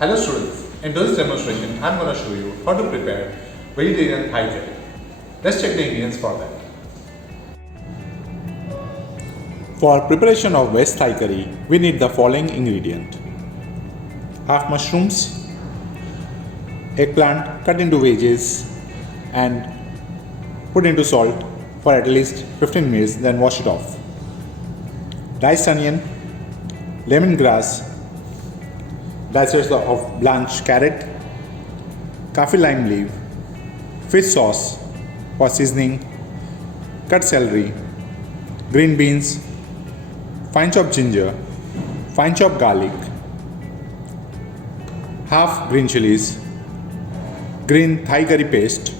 Hello students, in today's demonstration I am going to show you how to prepare vegetarian Thai curry. Let's check the ingredients for that. For preparation of veg Thai curry, we need the following ingredient: half mushrooms, eggplant cut into wedges and put into salt for at least 15 minutes, then wash it off. Diced onion, lemongrass, slices of blanched carrot, kaffir lime leaf, fish sauce for seasoning, cut celery, green beans, fine chopped ginger, fine chopped garlic, half green chilies, green Thai curry paste,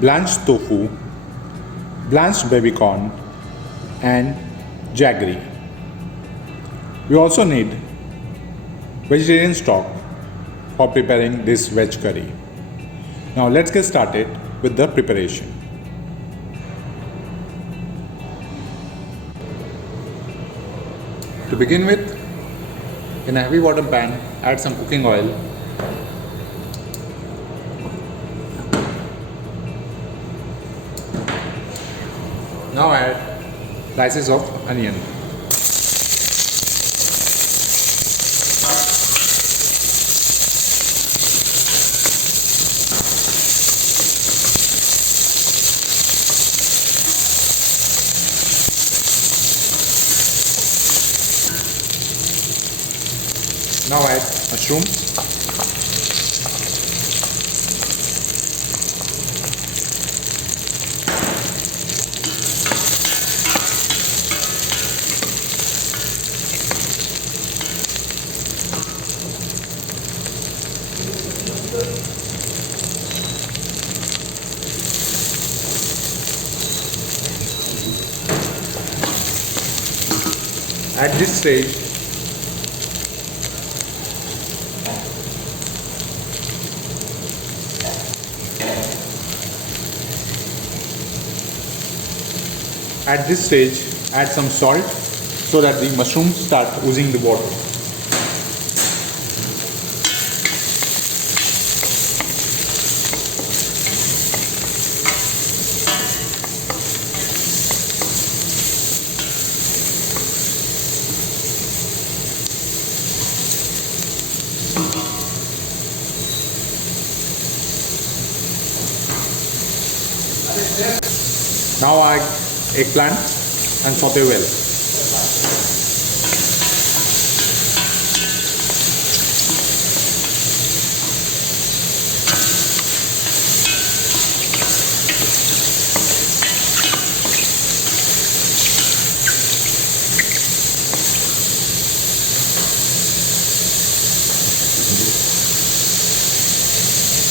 blanched tofu, blanched baby corn, and jaggery. We also need vegetarian stock for preparing this veg curry. Now let's get started with the preparation. To begin with, in a heavy water pan, add some cooking oil. Now add slices of onion. Now add mushrooms. At this stage, add some salt so that the mushrooms start oozing the water. Now add eggplant and saute well.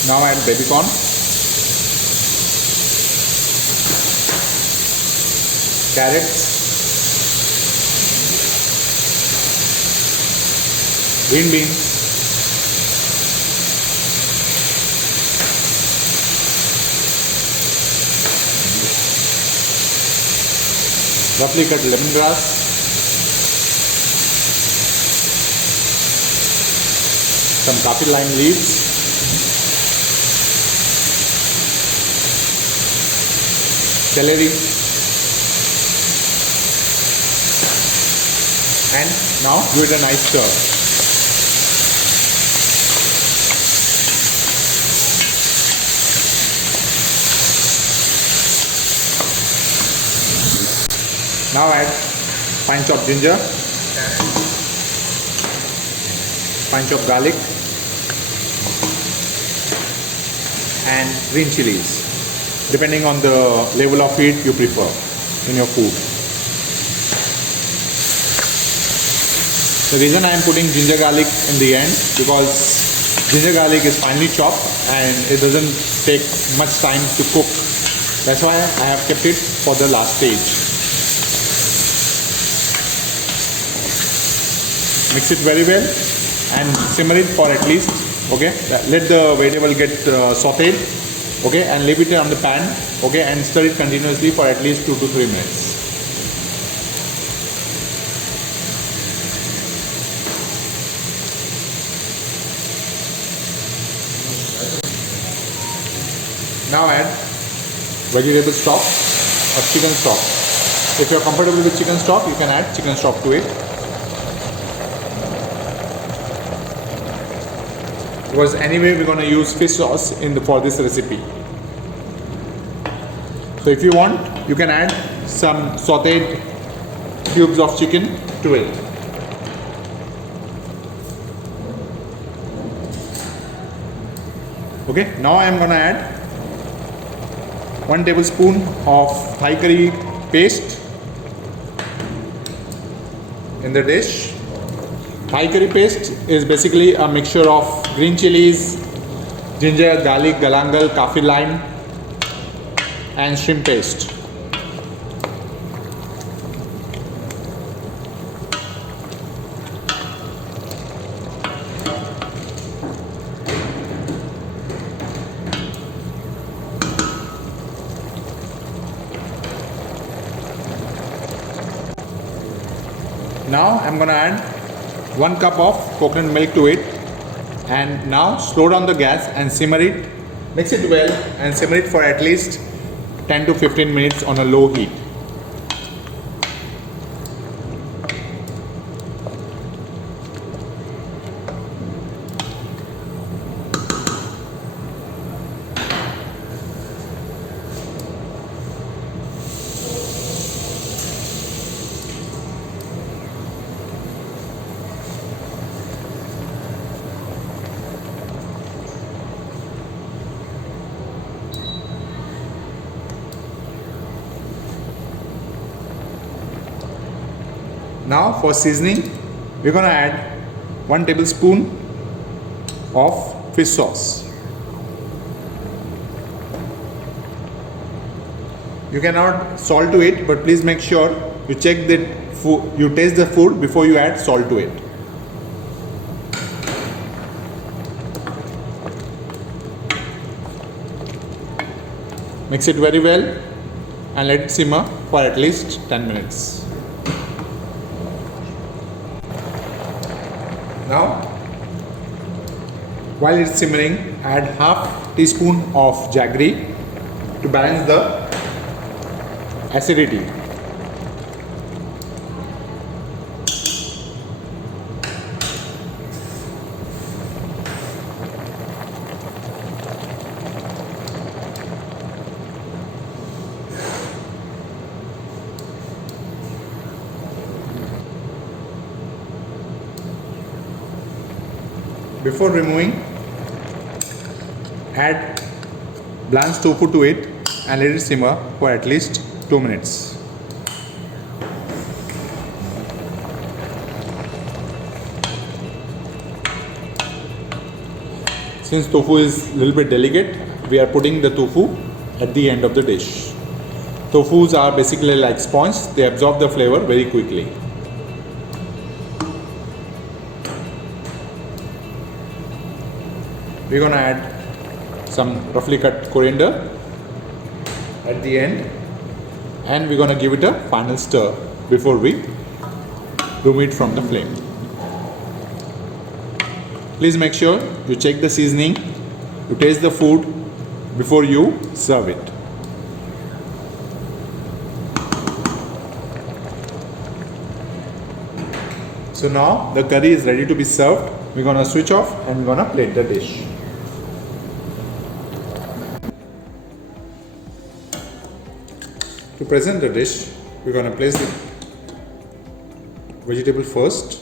Now add baby corn, carrots, green beans, roughly cut lemongrass, some kaffir lime leaves, celery, and now give it a nice stir. Now add fine chopped ginger, fine chopped garlic, and green chilies, depending on the level of heat you prefer in your food. The reason I am putting ginger garlic in the end, because ginger garlic is finely chopped and it doesn't take much time to cook. That's why I have kept it for the last stage. Mix it very well and simmer it for at least, okay, let the vegetable get sauteed, okay, and leave it on the pan, okay, and stir it continuously for at least 2 to 3 minutes. Now add vegetable stock or chicken stock. If you are comfortable with chicken stock, you can add chicken stock to it. Because anyway we're going to use fish sauce for this recipe. So if you want, you can add some sautéed cubes of chicken to it. Okay, now I am going to add 1 tablespoon of Thai curry paste in the dish. Thai curry paste is basically a mixture of green chilies, ginger, garlic, galangal, kaffir lime and shrimp paste. Now I'm going to add 1 cup of coconut milk to it, and now slow down the gas and simmer it. Mix it well and simmer it for at least 10 to 15 minutes on a low heat. Now for seasoning, we're going to add 1 tablespoon of fish sauce. You can add salt to it, but please make sure you check that you taste the food before you add salt to it. Mix it very well and let it simmer for at least 10 minutes. Now, while it's simmering, add half teaspoon of jaggery to balance the acidity. Before removing, add blanched tofu to it and let it simmer for at least 2 minutes. Since tofu is a little bit delicate, we are putting the tofu at the end of the dish. Tofus are basically like sponge, they absorb the flavor very quickly. We're going to add some roughly cut coriander at the end, and we're going to give it a final stir before we remove it from the flame. Please make sure you check the seasoning, you taste the food before you serve it. So now the curry is ready to be served. We're going to switch off and we're going to plate the dish. To present the dish, we're going to place the vegetable first.